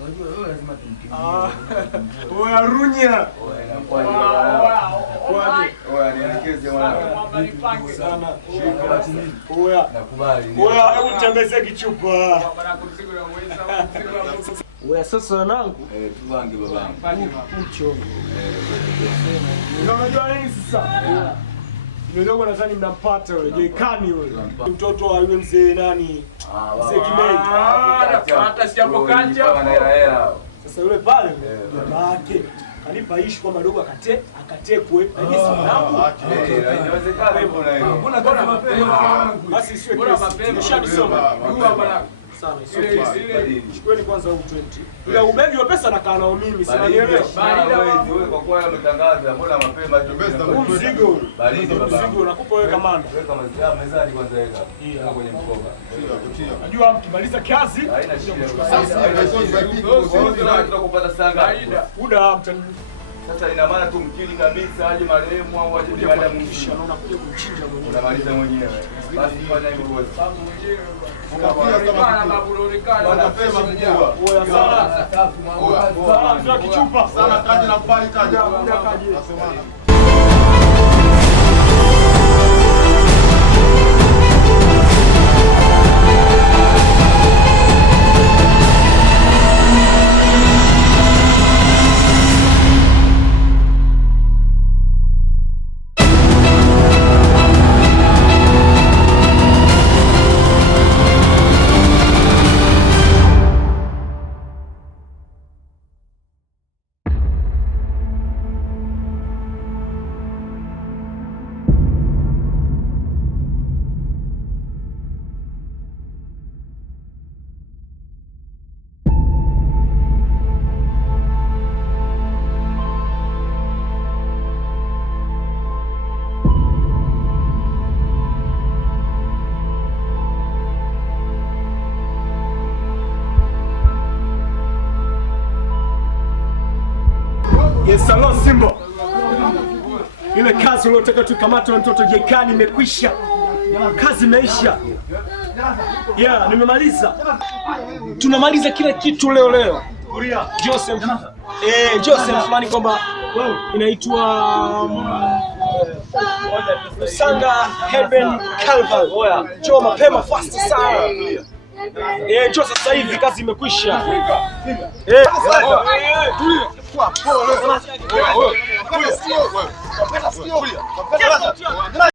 Unajua wewe lazima tumkimbie. Oya Runya. Oya nielekeze mwanangu. Sana. Oya. Nakubali. Oya hebu tembeze kichupa. Oya sasa wanangu. Tuvange babangu. Mchongo. Unajua nini sasa? Ndogo nadhani mnampata yule Jekani yule. Mtoto wa yule mzee nani? Mzee Kimei. Hata si hapo kanja. Sasa yule pale baba yake kanipa ishi kwa madogo akatekwe. Inawezekana hivyo na hiyo. Mbona kama mapema? Basi isiwe bora mapema. Nishanisoma. Bwana. Sana ile. Chukueni kwanza huu 20. Ila ubegi wa pesa nakaa nao mimi sina nielewa. Wewe kwa kuwa umetangaza mbona mapema tembeza mzigo. Mzigo nakupa wewe kamanda. Weka mezani kwanza weka. Kwenye mkoba. Najua mkimaliza kazi haina shida. Sasa tunakupata sanga. Muda mtani. Sasa ina maana tu mkili kabisa aje marehemu au aje baada mwingine. Unakuja kumchinja mwenyewe. Unamaliza mwenyewe. Basi fanya hivyo boss. Sana kichupa. Sana kaje na kubali kaje. Yes, hello Simba. Ile kazi uliyotaka tukamate na mtoto Jekani imekwisha. Kazi imeisha. Yeah, nimemaliza. Tunamaliza kila kitu leo. Joseph. Joseph mani kwamba inaitwa Sanga Heaven Calvary. Njoo mapema fast sana. Njoo sasa hivi kazi imekwisha.